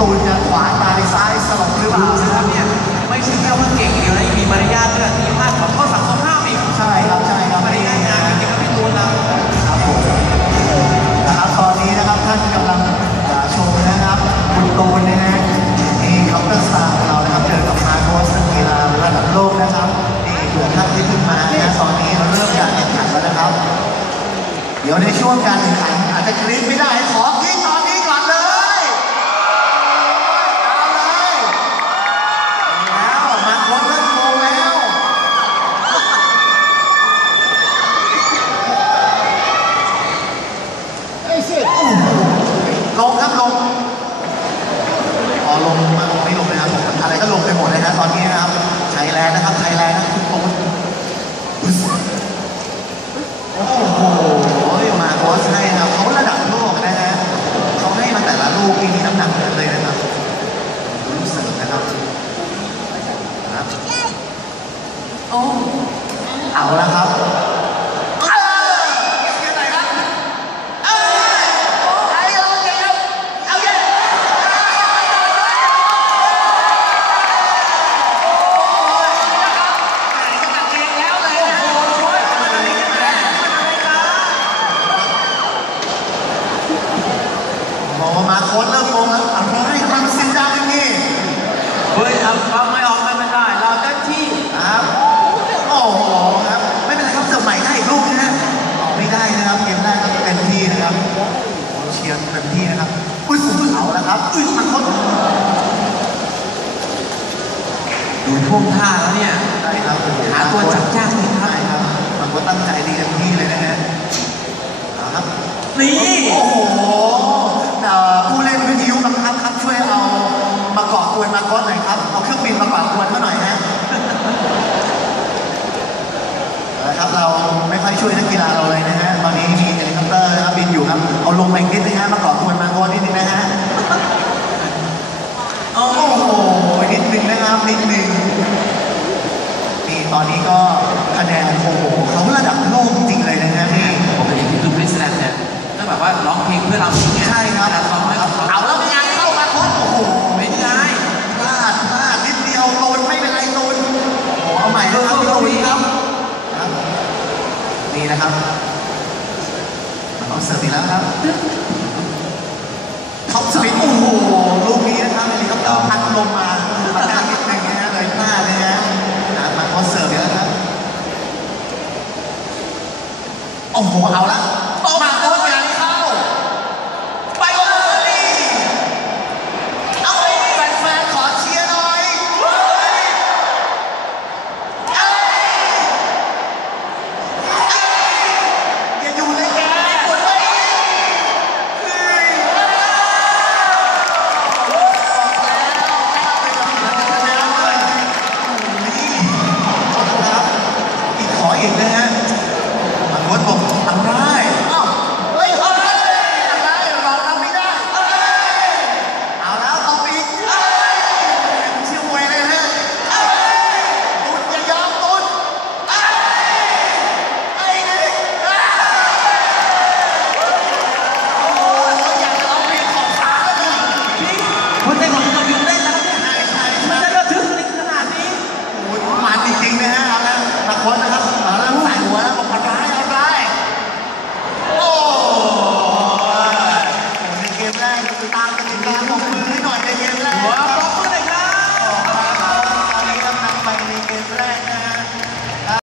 ตูนจะขวาตายซ้ายสลบหรือเปดูล่าสินะคครัรับบเนี่ยไม่ใช่แค่ว่าเก่งอย่างเดียวนะยังมีมารยาทด้วยมีพลาดขอโทษสังคมห้ามอีกใช่ครับใช่ครับไม่ได้ง่ายงานจริงๆนะพี่ตูนนะครับผมนะครับตอนนี้นะครับท่านกำลังชมนะครับคุณตูนนะฮะนี่คัพเตอร์สตาร์ของเรานะครับเจอกับมาโกสกีฬาระดับโลกนะครับนี่เผื่อท่านที่เพิ่งมานะตอนนี้เราเริ่มการแข่งขันแล้วนะครับ เดี๋ยวในช่วงการแข่งขันอาจจะกรี๊ดไม่ได้ขอกรี๊ดตอนนี้ก่อนเลยเอาเลยแล้วมาโกสเริ่มงงแล้ว ลงครับลงอ๋อลงมาลงไม่ลงเลยครับผมอะไรก็ลงไปหมดเลยนะตอนนี้นะครับไทยแลนด์นะครับไทยแลนด์นะคุณตูนโอ้โหมาคอสให้นะครับเขาระดับโลกนะฮะเขาให้มาแต่ละลูกนี่มีน้ำหนักทั้งนั้นเลยนะครับลูกเสิร์ฟนะครับครับโอ้ เอาละครับเออเสียหน่อยครับเอ้ยเอาเยอะเอาเยอะมองมาโค้ดเริ่มงงแล้วอะไรทำไมมันเสียงดังอย่างนี้ เฮ้ยเอาฟังไม่ออกไม่เป็นไรเราเต็มที่ ครับ โอ้โหครับ ไม่เป็นไรครับเสิร์ฟใหม่ได้อีกลูกนะฮะไม่ได้นะครับ เกมแรกก็เต็มที่นะครับโอ้โหเชียร์เต็มที่นะครับ อุ้ยสุดเอาแล้วครับ อุ้ยมันโคตร ดู ท่วงท่าแล้วเนี่ยได้ครับโอ้โหาตัวจับยากเลยครับ ใช่ครับมันก็ตั้งใจดีเต็มที่เลยนะฮะเอาครับ นี่ โอ้โหเอ่อผู้เล่นวิทยุบังคับครับ ช่วยเอามาเกาะกวนมาก้อนหน่อยครับ เอาเครื่องบินมาเกาะกวนมาหน่อยฮะนะครับเราไม่ค่อยช่วยนักกีฬาเราเลยนะฮะ ตอนนี้มีเฮลิคอปเตอร์นะครับบินอยู่ครับ เอาลงไปอีกนิดนึงฮะมาเกาะกวนมาก้อนนิดนึงนะฮะ โอ้โอ้โหนิดนึงนะครับ นิดนึงนี่ต อนนี้ก็คะแนนโอ้โหเขาระดับโลกจริงๆเลยนะฮะนี่ผมเห็นที่ดูบริสแลนด์เนี่ยก็แบบว่าร้องเพลงเพื่อเราอย่างเงี้ยใช่ครับเวลาซ้อมให้เขาเอาแล้วเป็นไงเข้ามาโค้ชโอ้โหเป็นไงพลาดพลาดนิดเดียวโดนไม่เป็นไรโดนโอ้โหเอาใหม่เลยครับพี่ตุ้ยครับครับนี่นะครับเขาเสิร์ฟอีกแล้วครับ 大家